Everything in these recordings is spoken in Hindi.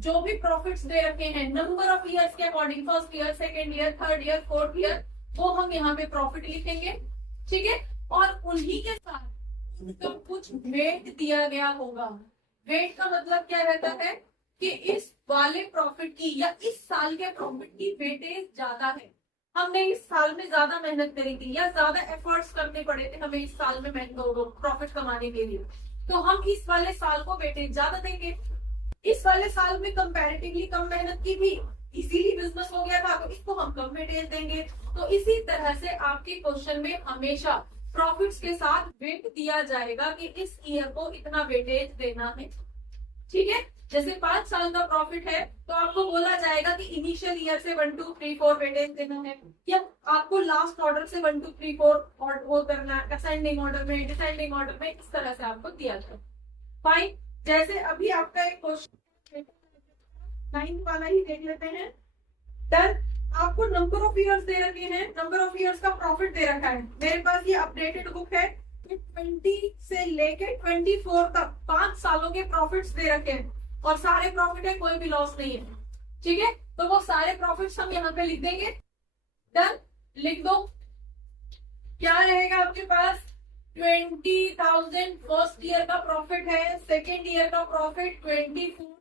जो भी प्रॉफिट्स दे रखे हैं नंबर ऑफ ईयर्स के according, first year, second year, third year, fourth year, वो हम यहाँ पे प्रॉफिट लिखेंगे। ठीक है, और उन्हीं के साथ उनका कुछ वेट दिया गया होगा। वेट का मतलब क्या रहता है कि इस वाले प्रॉफिट की या इस साल के प्रॉफिट की वेटेज ज्यादा है, हमने इस साल में ज्यादा मेहनत करी थी या ज्यादा एफर्ट्स करने पड़े थे हमें इस साल में प्रॉफिट कमाने के लिए, तो हम इस वाले साल को वेटेज ज्यादा देंगे। इस वाले साल में कंपैरेटिवली कम मेहनत की थी, इसीलिए बिजनेस हो गया था, तो इसको हम कम वेटेज देंगे। तो इसी तरह से आपके क्वेश्चन में हमेशा प्रॉफिट्स के साथ वेट दिया जाएगा कि इस ईयर को इतना वेटेज देना है। ठीक है, जैसे 5 साल का प्रॉफिट है तो आपको बोला जाएगा कि इनिशियल ईयर से 1 2 3 4 वेटेज देना है, या आपको लास्ट ऑर्डर से 1 2 3 4 और वो करना है, असेंडिंग ऑर्डर में, डिसेंडिंग ऑर्डर में, इस तरह से आपको दिया जाए। फाइन, जैसे अभी आपका एक क्वेश्चन 9 वाला ही देख लेते हैं। डन, आपको नंबर ऑफ ईयर्स दे रखे हैं, नंबर ऑफ ईयर्स का प्रॉफिट दे रखा है। मेरे पास ये अपडेटेड बुक है, 20 से लेके 24 तक 5 सालों के प्रॉफिट्स दे रखे हैं और सारे प्रॉफिट है, कोई भी लॉस नहीं है। ठीक है, तो वो सारे प्रॉफिट्स हम यहाँ पे लिख देंगे। डन, लिख दो। क्या रहेगा आपके पास? 20,000 फर्स्ट ईयर का प्रॉफिट है, सेकेंड ईयर का प्रॉफिट 24,000,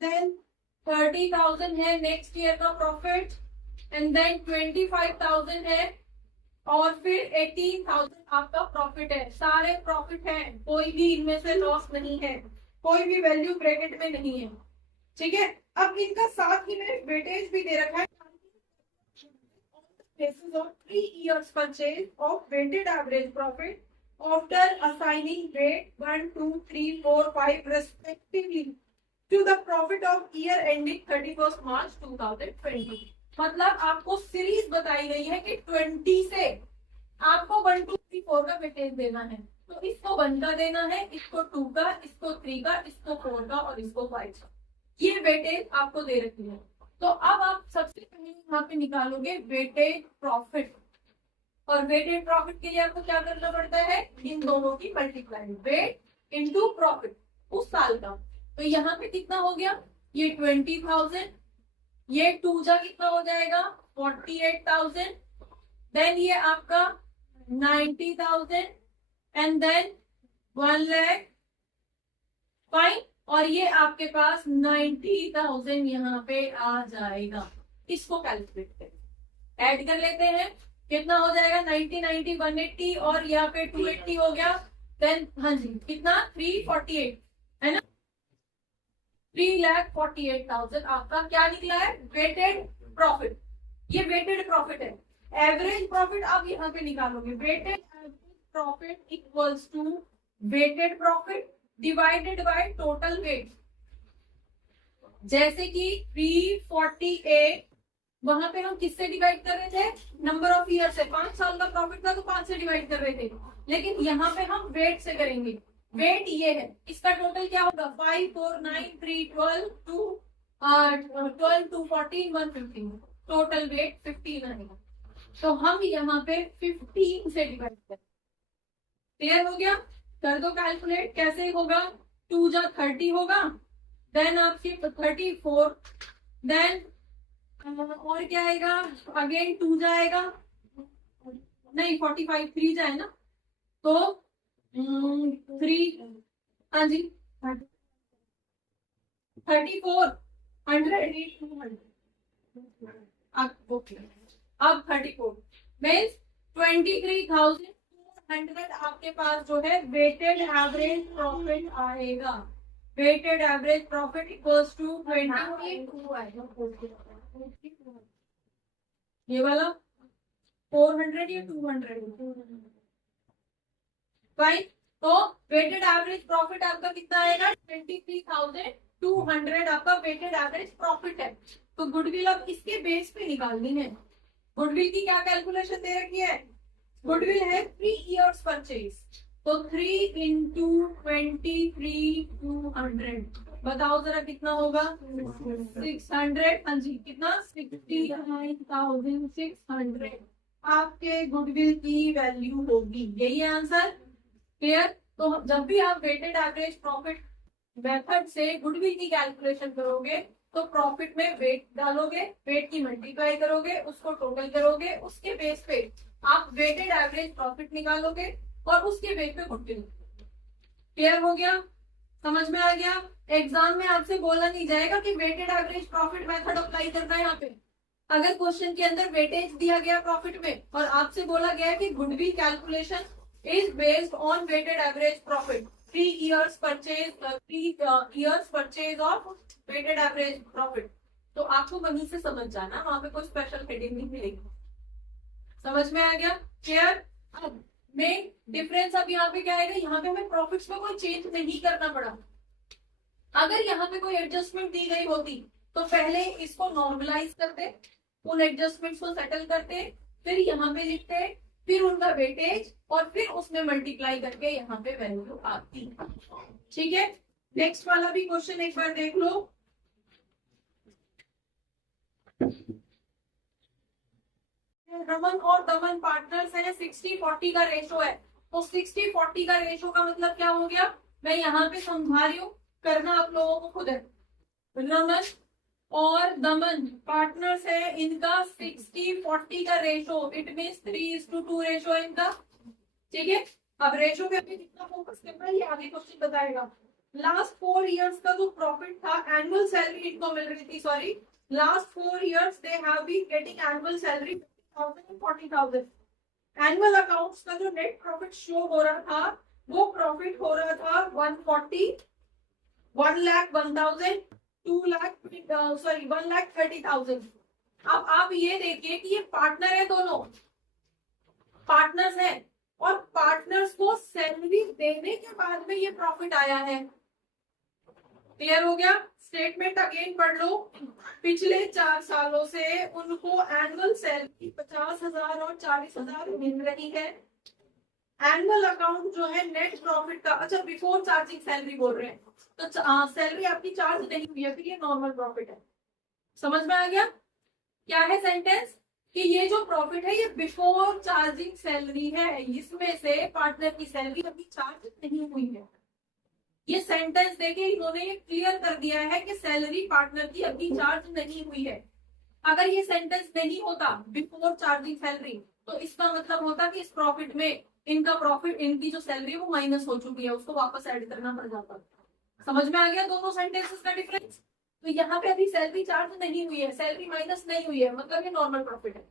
देन 30,000 है नेक्स्ट ईयर का प्रॉफिट, एंड देन 25,000 है, और फिर 18,000 आपका प्रॉफिट है। सारे प्रॉफिट है, कोई भी इनमें से लॉस नहीं है, कोई भी वैल्यू ब्रैकेट में नहीं है। ठीक है, अब इनका साथ ही में वेटेज भी दे रखा है, basis of 3 years purchase of weighted average profit after assigning weight 1 2 3 4 5 respectively to the profit of year ending 31st March 2020। मतलब आपको सीरीज बताई गई है कि 20 से आपको 1 2 3 4 का वेटेज देना है, तो इसको 1 का देना है, इसको 2 का, इसको 3 का, इसको 4 का और इसको 5 का, ये वेटेज आपको दे रखी है। तो अब आप सबसे पहले यहाँ पे निकालोगे वेटेड प्रॉफिट, और वेटेड प्रॉफिट के लिए आपको क्या करना पड़ता है? इन दोनों की मल्टीप्लाई, वेट इनटू प्रॉफिट उस साल का। तो यहाँ पे कितना हो गया? ये 20,000, ये 2 जा कितना हो जाएगा? 48,000, देन ये आपका 90,000, एंड देन 1 लाख। फाइन, और ये आपके पास 90,000 यहाँ पे आ जाएगा। इसको कैलकुलेट करें, ऐड कर लेते हैं, कितना हो जाएगा? 90 90 180, और यहाँ पे 280 हो गया, देन हाँ जी कितना? 348 है ना, 3,48,000 आपका क्या निकला है? Weighted profit. ये वेटेड प्रॉफिट है। एवरेज प्रॉफिट आप यहाँ पे निकालोगे, weighted average profit equals to weighted profit divided by total weight. जैसे कि 348 वहां पे हम किससे डिवाइड कर रहे थे? नंबर ऑफ ईयर से। 5 साल का प्रॉफिट था तो 5 से डिवाइड कर रहे थे, लेकिन यहाँ पे हम वेट से करेंगे। वेट ये है, इसका टोटल क्या होगा? 5 4 9 3 12 2 12 2 14 115, टोटल वेट 15 आएगा। तो हम यहाँ पे 15 से डिवाइड करें। क्लियर हो गया? कर दो कैलकुलेट, कैसे होगा? 2 जा 30 होगा, देन आपकी 34, देन और क्या आएगा? अगेन 2 जाएगा, नहीं 45, 3 जाए ना, तो 3, हाँ जी 34, 100, अब 34 मीन्स 23,200 आपके पास जो है वेटेड एवरेज प्रॉफिट आएगा। Weighted average profit equals to 22 आएगा, ये वाला 400 या 200। फाइन, तो वेटेड एवरेज प्रॉफिट आपका कितना आएगा? 23,200 आपका वेटेड एवरेज प्रॉफिट है। तो गुडविल अब इसके बेस पे निकालनी है। गुडविल की क्या कैलकुलेशन दे रखी है? गुडविल है 3 इयर्स परचेज, तो 3 इंटू 23,200, बताओ जरा कितना होगा? 600, हाँ जी कितना? 69,600 आपके गुडविल की वैल्यू होगी। यही है आंसर। क्लियर? तो जब भी आप वेटेड एवरेज प्रॉफिट मेथड से गुडविल की कैलकुलेशन करोगे तो प्रॉफिट में वेट डालोगे, वेट की मल्टीप्लाई करोगे, उसको टोटल करोगे, उसके बेस पे आप वेटेड एवरेज प्रॉफिट निकालोगे और उसके बेस पे गुडविल। क्लियर हो गया? समझ में आ गया? एग्जाम में आपसे बोला नहीं जाएगा कि weighted average profit method apply करना है। यहाँ पे अगर क्वेश्चन के अंदर वेटेज दिया गया प्रॉफिट में और आपसे बोला गया कि goodwill calculation is based on weighted average profit, 3 years purchase of weighted average profit, तो आपको वहीं से समझ जाना, वहां पे कोई स्पेशल हेडिंग नहीं मिलेगी। समझ में आ गया? क्लियर? अब मेन डिफरेंस अब यहाँ पे क्या आएगा, यहाँ पे हमें प्रॉफिट्स में कोई चेंज नहीं करना पड़ा। अगर यहाँ पे कोई एडजस्टमेंट दी गई होती तो पहले इसको नॉर्मलाइज करते, उन एडजस्टमेंट्स को सेटल करते, फिर यहाँ पे लिखते, फिर उनका वेटेज और फिर उसमें मल्टीप्लाई करके यहाँ पे वैल्यू आती। ठीक है, नेक्स्ट वाला भी क्वेश्चन एक बार देख लो। रमन और दमन पार्टनर्स है, 60-40 का रेशो है, तो 60-40 का रेशो का मतलब क्या हो गया, मैं यहाँ पे समझा रही हूँ, करना आप लोगों को खुद है। रमन और दमन पार्टनर्स है, इनका 60-40 का रेशो, इट मीन्स 3:2 रेशो है इनका। ठीक है, अब रेशो पे अभी कितना फोकस करना है ये आगे क्वेश्चन बताएगा। लास्ट 4 years का जो प्रॉफिट था, एनुअल सैलरी इनको मिल रही थी, sorry, last 4 years they have been getting annual salary 40,000। Annual accounts का जो नेट प्रॉफिट शो हो रहा था वो प्रॉफिट हो रहा था 140, 1,01,000, 1,30,000। अब आप ये देखिए कि ये पार्टनर है, दोनों पार्टनर्स है, और पार्टनर्स को सैलरी देने के बाद में ये प्रॉफिट आया है। क्लियर हो गया? स्टेटमेंट अगेन पढ़ लो। पिछले 4 सालों से उनको एनुअल सैलरी 50,000 और 40,000 मिल रही है। एनुअल अकाउंट जो है नेट प्रॉफिट का, अच्छा बिफोर चार्जिंग सैलरी बोल रहे हैं, तो सैलरी आपकी चार्ज नहीं हुई है, फिर ये नॉर्मल प्रॉफिट है। समझ में आ गया? क्या है सेंटेंस कि ये जो प्रॉफिट है ये बिफोर चार्जिंग सैलरी है, इसमें से पार्टनर की सैलरी अभी चार्ज नहीं हुई है। ये सेंटेंस देके इन्होंने ये क्लियर कर दिया है कि सैलरी पार्टनर की अभी चार्ज नहीं हुई है। अगर ये सेंटेंस नहीं होता बिफोर चार्जिंग सैलरी, तो इसका मतलब होता कि इस प्रॉफिट में इनका प्रॉफिट, इनकी जो सैलरी वो माइनस हो चुकी है, उसको वापस ऐड करना पड़ जाता। समझ में आ गया दोनों सेंटेंसेस का डिफरेंस? तो यहाँ पे अभी सैलरी चार्ज नहीं हुई है, सैलरी माइनस नहीं हुई है, मतलब ये नॉर्मल प्रॉफिट है।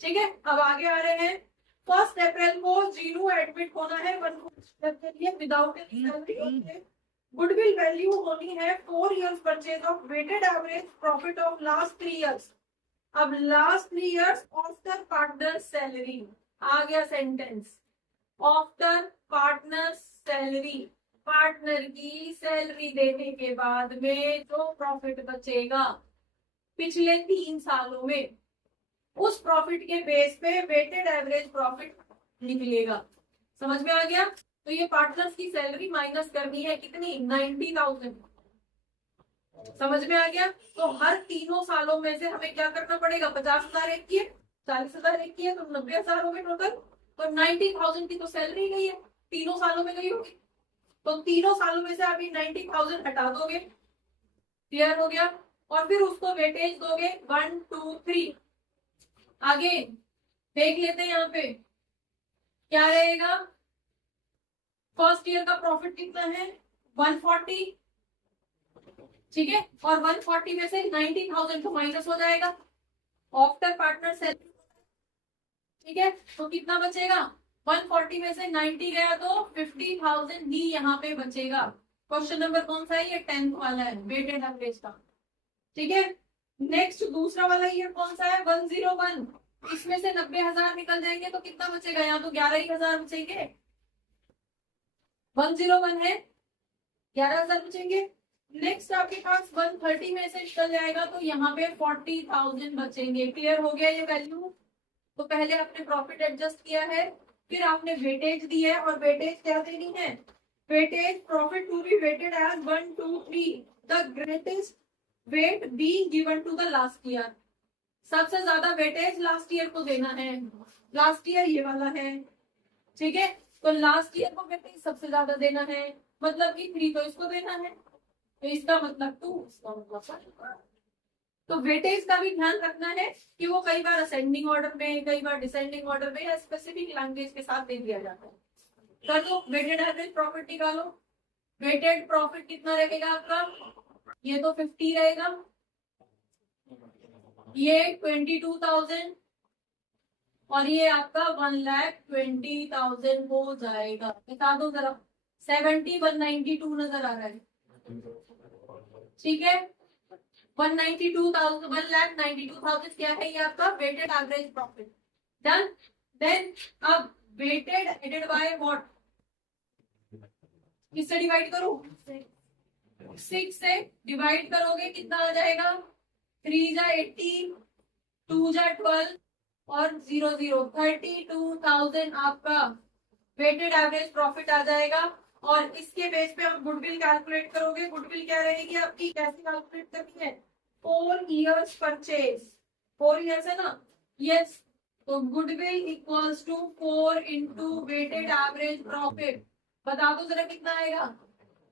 ठीक है, अब आगे आ रहे हैं। 1 अप्रैल को जीनू एडमिट होना है 1 के लिए without any salary. Goodwill value होनी है 4 years purchase of weighted average profit of last 3 years। अब last 3 years after partner salary आ गया sentence, after partner salary, partner की सैलरी देने के बाद में जो प्रॉफिट बचेगा पिछले 3 सालों में, उस प्रॉफिट के बेस पे वेटेड एवरेज प्रॉफिट निकलेगा। समझ में आ गया? तो ये पार्टनर्स की सैलरी माइनस करनी है कितनी, 90,000। समझ में आ गया? तो हर तीनों सालों में से हमें क्या करना पड़ेगा, 50,000 एक की है, 40,000 एक की है, तो 90,000 हो गए टोटल। तो 90,000 की तो सैलरी गई है, तीनों सालों में गई होगी, तो तीनों सालों में से अभी 90,000 हटा दोगे। क्लियर हो गया? और फिर उसको वेटेज दोगे 1, 2, 3। आगे देख लेते हैं, यहाँ पे क्या रहेगा। फर्स्ट ईयर का प्रॉफिट कितना है, 140। ठीक है, और 140 में से 90,000 तो माइनस हो जाएगा आफ्टर पार्टनर सैलरी। ठीक है, तो कितना बचेगा, 140 में से 90 गया तो 50,000 ही यहाँ पे बचेगा। क्वेश्चन नंबर कौन सा है, ये 10th वाला है, वेटेड एवरेज का। ठीक है, नेक्स्ट दूसरा वाला ईयर कौन सा है, 101। इसमें से 90,000 निकल जाएंगे तो कितना बचेगा, यहाँ तो 11,000 बचेंगे। 101 है, 11,000 बचेंगे। नेक्स्ट आपके पास 130 में से निकल जाएगा तो यहाँ पे 40,000 बचेंगे। क्लियर हो गया ये वैल्यू? तो पहले आपने प्रॉफिट एडजस्ट किया है, फिर आपने वेटेज दी है, और वेटेज क्या देनी है, weightage profit to be weighted as 1, 2, 3, the greatest weight being given to the last year. सबसे ज्यादा वेटेज लास्ट ईयर को देना है, लास्ट ईयर ये वाला है। ठीक है, तो लास्ट ईयर को वेटेज सबसे ज्यादा देना है, मतलब कि 3 तो इसको देना है, तो इसका मतलब 2, इसका मतलब 1। तो वेटेज का भी ध्यान रखना है कि वो कई बार असेंडिंग ऑर्डर में, कई बार डिसेंडिंग ऑर्डर में या स्पेसिफिक लैंग्वेज के साथ दे दिया जाता है। कर दो, वेटेड एवरेज प्रॉफिट निकालो। वेटेड प्रॉफिट कितना रहेगा आपका? ये तो 50 रहेगा, ये 22,000 और ये आपका 1,20,000 हो जाएगा। बता दो जरा, 70,192 नजर आ रहा है, ठीक है। 192,000, 1,92,000 क्या है ये आपका weighted average profit. Done. Then अब वेटेड एडेड बाय व्हाट, किससे डिवाइड करो? 6 से डिवाइड करोगे कितना आ जाएगा? 3 जा 18, 2 जा 12 और 0 0, 32,000 आपका वेटेड एवरेज प्रॉफिट आ जाएगा। और इसके बेस पे आप गुडविल कैलकुलेट करोगे। गुडविल क्या रहेगी आपकी, कैसे कैलकुलेट करनी है? 4 इयर्स परचेज, 4 इयर्स है ना, यस। तो goodwill equals to 4 into weighted average profit. बता दो जरा कितना आएगा?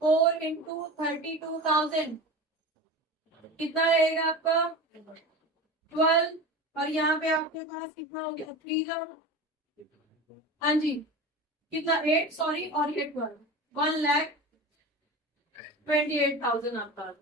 4 इंटू 32,000 कितना रहेगा आपका? 12। और यहाँ पे आपके पास कितना हो गया? 3, हाँ जी, कितना? 8, सॉरी, और ये 12, 1,28,000 आपका।